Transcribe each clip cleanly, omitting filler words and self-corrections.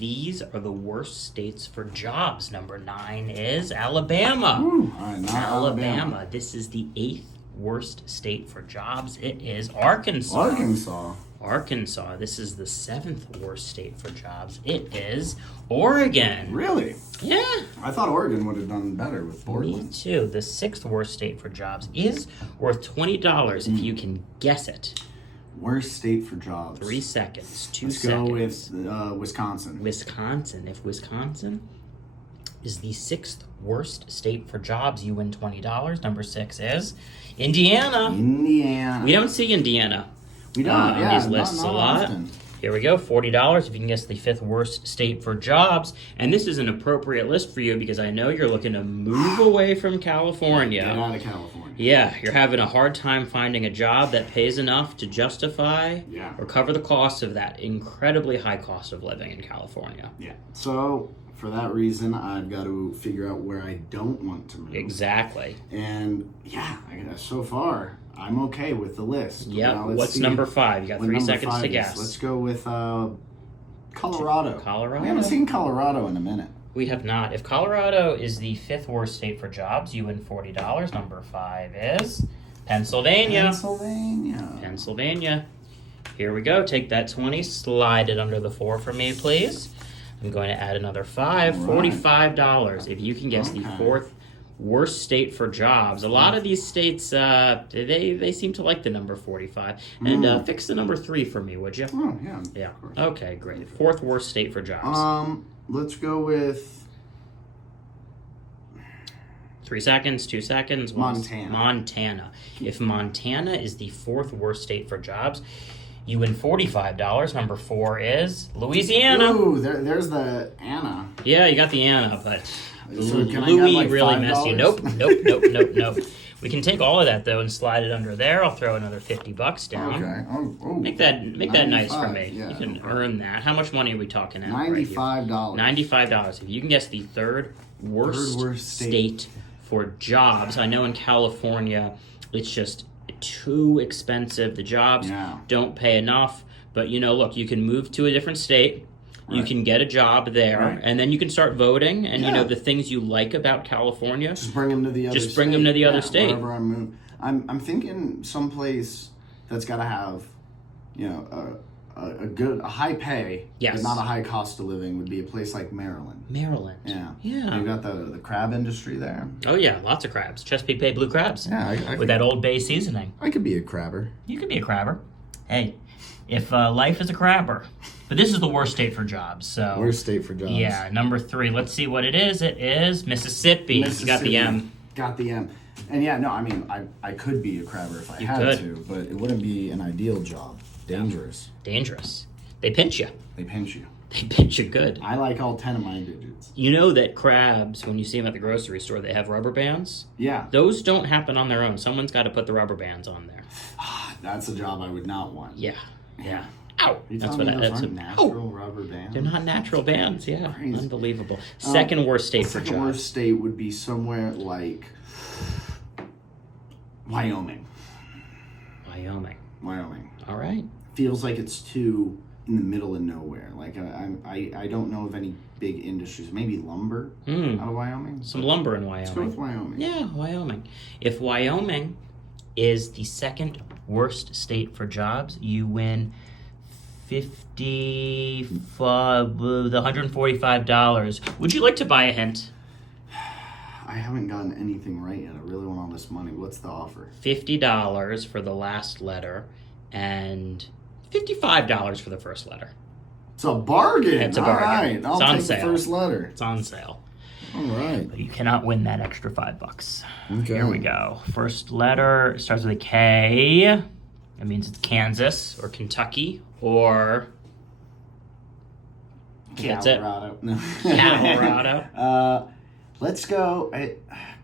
These are the worst states for jobs. Number 9 is Alabama. Ooh, all right, not Alabama. This is the 8th worst state for jobs. It is Arkansas. Arkansas. This is the 7th worst state for jobs. It is Oregon. Really? Yeah. I thought Oregon would have done better with Me Portland. too. The 6th worst state for jobs is worth $20 if you can guess it. Worst state for jobs. 3 seconds. 2 Let's seconds. go with Wisconsin. Wisconsin. If Wisconsin is the 6th worst state for jobs, you win $20. Number 6 is Indiana. Indiana. We don't see Indiana We don't. on these lists not a lot. often. Here we go, $40 if you can guess the 5th worst state for jobs. And this is an appropriate list for you because I know you're looking to move away from California. Get out of California. Yeah, you're having a hard time finding a job that pays enough to justify Yeah. or cover the cost of that incredibly high cost of living in California. Yeah. So for that reason, I've got to figure out where I don't want to move. Exactly. And yeah, so far I'm okay with the list. Yep. Now, let's What's see number 5? You got what 3 number seconds 5 to is. guess. Let's go with Colorado. Colorado? We haven't seen Colorado in a minute. We have not. If Colorado is the 5th worst state for jobs, you win $40. Number 5 is Pennsylvania. Pennsylvania. Here we go. Take that 20, slide it under the 4 for me, please. I'm going to add another 5, Right. $45. If you can guess the Okay. 4th worst state for jobs. A lot of these states, they seem to like the number 45. And fix the number 3 for me, would you? Oh, yeah. Yeah. Of course. Okay, great. 4th worst state for jobs. Let's go with 3 seconds, 2 seconds. Montana. Montana. If Montana is the 4th worst state for jobs, you win $45. Number 4 is Louisiana. Ooh, there's the Anna. Yeah, you got the Anna, but So can I Louis get, like, really $5? messed you. Nope. We can take all of that though and slide it under there. I'll throw another $50 down. Okay. Oh, Make that nice for 95, me. yeah, You can no problem. earn that. How much money are we talking at? right here? $95. $95. If you can guess the third worst worst state for jobs, I know in California it's just too expensive. The jobs Yeah. don't pay enough. But look, you can move to a different state. You Right. can get a job there, Right. and then you can start voting. And Yeah. the things you like about California. Just bring them to the other. Just bring them to the other state. Wherever I move, I'm thinking someplace that's got to have, a high pay, Yes. but not a high cost of living would be a place like Maryland. Maryland. Yeah. Yeah. You got the crab industry there. Oh yeah, lots of crabs. Chesapeake Bay blue crabs. Yeah, With that Old Bay seasoning. I could be a crabber. You could be a crabber. Hey, if life is a crabber. But this is the worst state for jobs, so... Worst state for jobs. Yeah, number 3. Let's see what it is. It is Mississippi. You got the M. Got the M. And yeah, no, I mean, I could be a crabber if I You had could. to, but it wouldn't be an ideal job. Dangerous. Dangerous. They pinch you. They pinch you. They pinch you good. I like all 10 of my digits. You know that crabs, when you see them at the grocery store, they have rubber bands? Yeah, Those don't happen on their own. Someone's got to put the rubber bands on there. that's a job I would not want. Yeah. Ow! You That's telling what me those that's aren't natural rubber bands? They're not natural bands, yeah. Crazy. Unbelievable. Second worst state for Second jobs. worst state would be somewhere like Wyoming. Wyoming. All right. Feels like it's too in the middle of nowhere. Like I don't know of any big industries. Maybe lumber out of Wyoming. Some lumber in Let's go with Wyoming. Wyoming. Yeah, Wyoming. If Wyoming is the second worst state for jobs, you win $145. Would you like to buy a hint? I haven't gotten anything right yet. I really want all this money. What's the offer? $50 for the last letter and $55 for the first letter. It's a bargain. It's a All bargain. right, It's I'll on take sale. the first letter. It's on sale. All right. But you cannot win that extra $5. Okay. Here we go. First letter starts with a K. That means it's Kansas or Kentucky or that's it. Colorado. No. Colorado. Let's go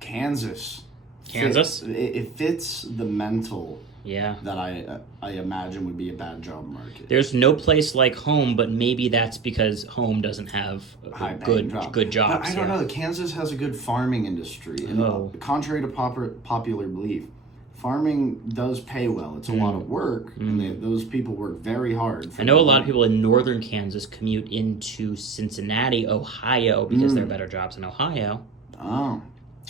Kansas. Kansas? It fits the mental Yeah. that I imagine would be a bad job market. There's no place like home, but maybe that's because home doesn't have High-paying good jobs. But I don't yeah. know. Kansas has a good farming industry. And Oh. contrary to popular belief, farming does pay well. It's a lot of work, and those people work very hard. I know a lot of people in northern Kansas commute into Cincinnati, Ohio, because there are better jobs in Ohio. Oh.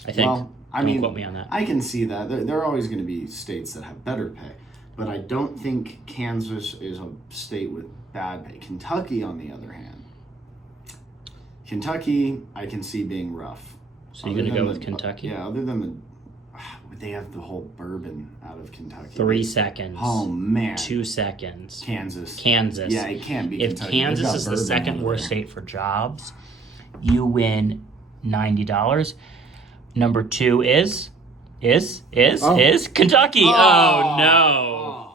I think. Well, Don't quote me on that. I can see that. There are always going to be states that have better pay, but I don't think Kansas is a state with bad pay. Kentucky, on the other hand, I can see being rough. So you're going to go with Kentucky? Yeah, other than they have the whole bourbon out of Kentucky. 3 seconds. Oh, man. 2 seconds. Kansas. Yeah, it can't be If Kentucky. Kansas is the second worst state for jobs, you win $90. Number 2 is Kentucky. Oh, no.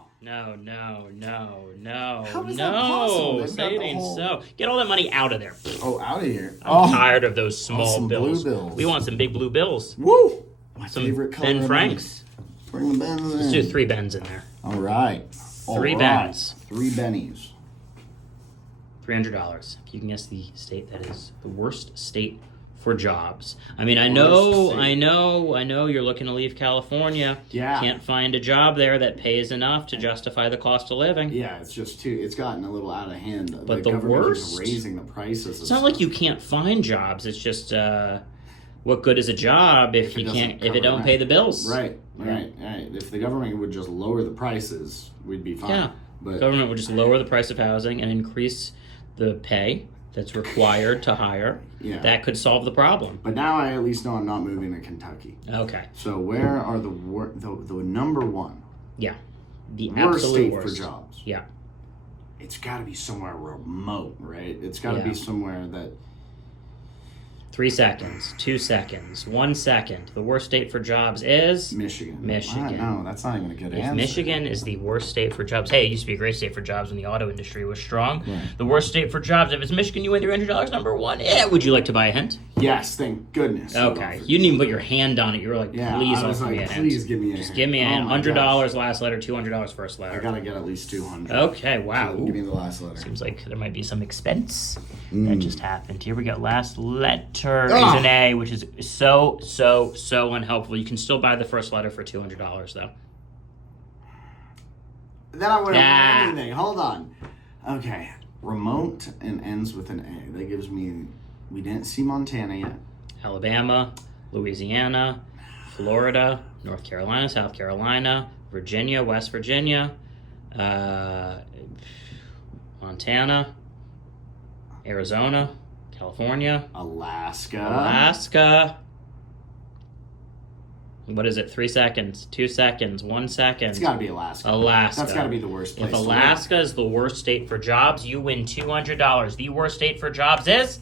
No. How is that possible? They've got It the ain't whole- so. Get all that money out of there. Oh, out of here. I'm tired of those small some bills. blue bills. We want some big blue bills. Woo! My Some favorite color. Ben of Franks. money. Bring the Bens in. Let's do 3 Bens in there. All right. 3 Bens. 3 Bennies. $300. If you can guess the state that is the worst state for jobs. I mean, I Worst state. know you're looking to leave California. Yeah. Can't find a job there that pays enough to justify the cost of living. Yeah, it's just too. It's gotten a little out of hand. But the government worst- is raising the prices. It's not like you can't find jobs. It's just what good is a job if it you doesn't can't if cover it don't rent. pay the bills? Right. If the government would just lower the prices, we'd be fine. Yeah. But Government would just lower the price of housing and increase the pay that's required to hire. Yeah. That could solve the problem. But now I at least know I'm not moving to Kentucky. Okay. So where are the number one Yeah. The worst absolute state worst. for jobs? Yeah. It's got to be somewhere remote, right? It's got to Yeah. be somewhere that 3 seconds, 2 seconds, 1 second. The worst state for jobs is Michigan. Michigan. No, that's not even a good If answer. Michigan is the worst state for jobs. Hey, it used to be a great state for jobs when the auto industry was strong. Right. The worst state for jobs. If it's Michigan, you win $300. Number 1. Yeah. Would you like to buy a hint? Yes, thank goodness. Okay. You didn't even put your hand on it. You were like, Yeah, please I was offer me a like, hint. please give me a Just hint. give me a Oh hint. my $100 gosh. last letter, $200 first I letter. gotta get at least 200. Okay, wow. So give me the last letter. Seems like there might be some expense that just happened. Here we go. Last letter Ah. is an A, which is so unhelpful. You can still buy the first letter for $200, though. Then I wouldn't Ah. have anything. Hold on. Okay. Remote and ends with an A. That gives me. We didn't see Montana yet. Alabama, Louisiana, Florida, North Carolina, South Carolina, Virginia, West Virginia, Montana, Arizona, California, Alaska. What is it? 3 seconds, 2 seconds, 1 second. It's got to be Alaska. Alaska. That's got to be the worst place. If to live. Alaska is the worst state for jobs, you win $200. The worst state for jobs is